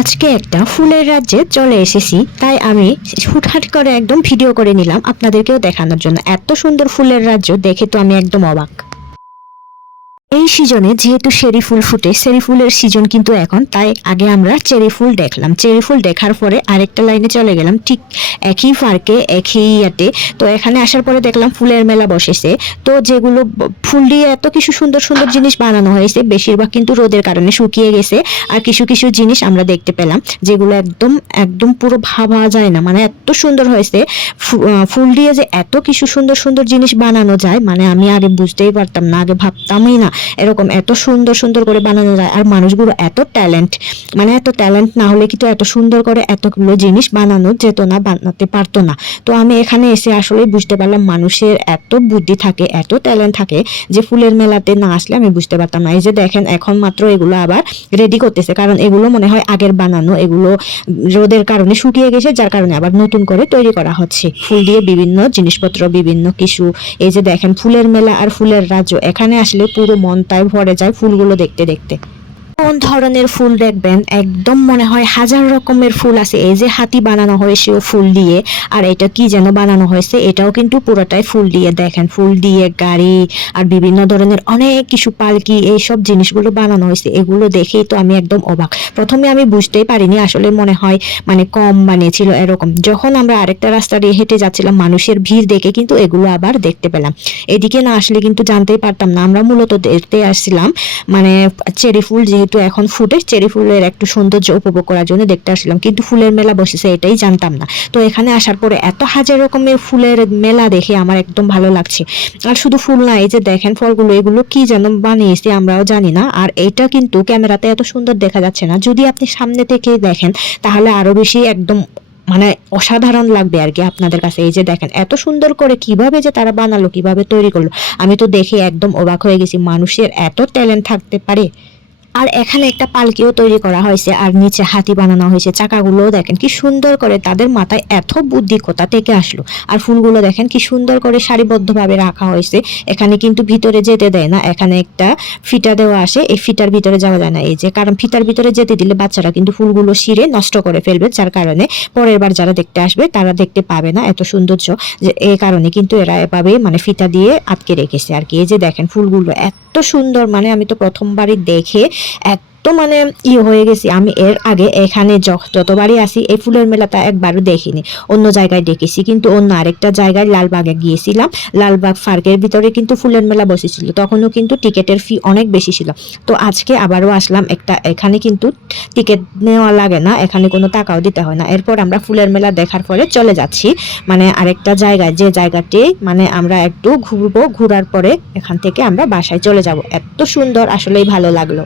আজকে একটা ফুলের রাজ্যে চলে এসেছি, তাই আমি হুটহাট করে একদম ভিডিও করে নিলাম আপনাদেরকেও দেখানোর জন্য। এত সুন্দর ফুলের রাজ্য দেখে তো আমি একদম অবাক। এই সিজনে যেহেতু চেরি ফুল ফুটে, চেরি ফুলের সিজন কিন্তু এখন, তাই আগে আমরা চেরি ফুল দেখলাম। চেরি ফুল দেখার পরে আরেকটা লাইনে চলে গেলাম, ঠিক একই পার্কে একই ইয়াতে। তো এখানে আসার পরে দেখলাম ফুলের মেলা বসেছে। তো যেগুলো ফুল দিয়ে এত কিছু সুন্দর সুন্দর জিনিস বানানো হয়েছে, বেশিরভাগ কিন্তু রোদের কারণে শুকিয়ে গেছে। আর কিছু কিছু জিনিস আমরা দেখতে পেলাম যেগুলো একদম একদম পুরো ভাবা যায় না, মানে এত সুন্দর হয়েছে। ফুল দিয়ে যে এত কিছু সুন্দর সুন্দর জিনিস বানানো যায়, মানে আমি আগে বুঝতেই পারতাম না, আগে ভাবতামই না এরকম এত সুন্দর সুন্দর করে বানানো যায়। আর মানুষগুলো এত ট্যালেন্ট, মানে এত ট্যালেন্ট না হলে কিন্তু এত সুন্দর করে এতগুলো জিনিস বানানো যেত না, বানাতে পারতো না। তো আমি এখানে এসে আসলে বুঝতে পারলাম মানুষের এত বুদ্ধি থাকে, এত ট্যালেন্ট থাকে, যে ফুলের মেলাতে না আসলে আমি বুঝতে পারতাম না। এই যে দেখেন এখন মাত্র এগুলো আবার রেডি করতেছে, কারণ এগুলো মনে হয় আগের বানানো, এগুলো রোদের কারণে শুকিয়ে গেছে, যার কারণে আবার নতুন করে তৈরি করা হচ্ছে ফুল দিয়ে বিভিন্ন জিনিসপত্র, বিভিন্ন কিছু। এই যে দেখেন ফুলের মেলা আর ফুলের রাজ্য, এখানে আসলে পুরো মনটাই ভরে যায় ফুলগুলো দেখতে দেখতে। কোন ধরনের ফুল দেখবেন, একদম মনে হয় হাজার রকমের ফুল আছে। এই যে হাতি বানানো হয়েছে ফুল দিয়ে, আর এটা কি যেন বানানো হয়েছে, এটাও কিন্তু পুরোটাই ফুল দিয়ে। দেখেন ফুল দিয়ে গাড়ি আর বিভিন্ন ধরনের অনেক কিছু, পালকি, এইসব জিনিসগুলো বানানো হয়েছে। এগুলো দেখেই তো আমি একদম অবাক। প্রথমে আমি বুঝতেই পারিনি, আসলে মনে হয় মানে কম বানিয়েছিল এরকম। যখন আমরা আরেকটা রাস্তা দিয়ে হেঁটে যাচ্ছিলাম, মানুষের ভিড় দেখে কিন্তু এগুলো আবার দেখতে পেলাম। এদিকে না আসলে কিন্তু জানতেই পারতাম না। আমরা মূলত দেখতে আসছিলাম মানে চেরি ফুল, যেহেতু এখন ফুটে, চেরি ফুলের একটু সৌন্দর্য উপভোগ করার জন্য দেখতে আসলাম, কিন্তু ফুলের মেলা বসেছে এটাই জানতাম না। তো এখানে আসার পরে এত হাজার রকমের ফুলের মেলা দেখে আমার একদম ভালো লাগছে। আর শুধু ফুল না, এই যে দেখেন ফলগুলো, এগুলো কি যেন বানিয়েছে আমরাও জানি না। আর এইটা কিন্তু ক্যামেরাতে এত সুন্দর দেখা যাচ্ছে না, যদি আপনি সামনে থেকে দেখেন তাহলে আরো বেশি একদম মানে অসাধারণ লাগবে আর কি আপনাদের কাছে। এই যে দেখেন এত সুন্দর করে কিভাবে যে তারা বানালো, কিভাবে তৈরি করলো, আমি তো দেখে একদম অবাক হয়ে গেছি। মানুষের এত ট্যালেন্ট থাকতে পারে। আর এখানে একটা পালকিও তৈরি করা হয়েছে, আর নিচে হাতি বানানো হয়েছে। চাকাগুলোও দেখেন কি সুন্দর করে, তাদের মাথায় এত বুদ্ধি কোথা থেকে আসলো। আর ফুলগুলো দেখেন কি সুন্দর করে সারিবদ্ধভাবে রাখা হয়েছে। এখানে কিন্তু ভিতরে যেতে দেয় না, এখানে একটা ফিতা দেওয়া আসে, এই ফিতার ভিতরে যাওয়া যায় না। এই যে কারণ ফিতার ভিতরে যেতে দিলে বাচ্চারা কিন্তু ফুলগুলো ছিঁড়ে নষ্ট করে ফেলবে, যার কারণে পরের বার যারা দেখতে আসবে তারা দেখতে পাবে না এত সৌন্দর্য। যে এই কারণে কিন্তু এরা এভাবে মানে ফিতা দিয়ে আটকে রেখেছে আর কি। এই যে দেখেন ফুলগুলো এত সুন্দর, মানে আমি তো প্রথমবারই দেখে এত মানে হয়ে গেছি। আমি এর আগে এখানে যতবারই আসি এই ফুলের মেলাটা একবারও দেখিনি, অন্য জায়গায় দেখেছি, কিন্তু অন্য আরেকটা জায়গায় লালবাগে গিয়েছিলাম। লালবাগ পার্কের ভিতরে কিন্তু ফুলের মেলা বসেছিল, তখনও কিন্তু টিকেটের ফি অনেক বেশি ছিল। তো আজকে আবারও আসলাম একটা, এখানে কিন্তু টিকিট নেওয়া লাগে না, এখানে কোনো টাকাও দিতে হয় না। এরপর আমরা ফুলের মেলা দেখার পরে চলে যাচ্ছি মানে আরেকটা জায়গায়, যে জায়গাটি মানে আমরা একটু ঘুরবো, ঘোরার পরে এখান থেকে আমরা বাসায় চলে যাব। এত সুন্দর, আসলেই ভালো লাগলো।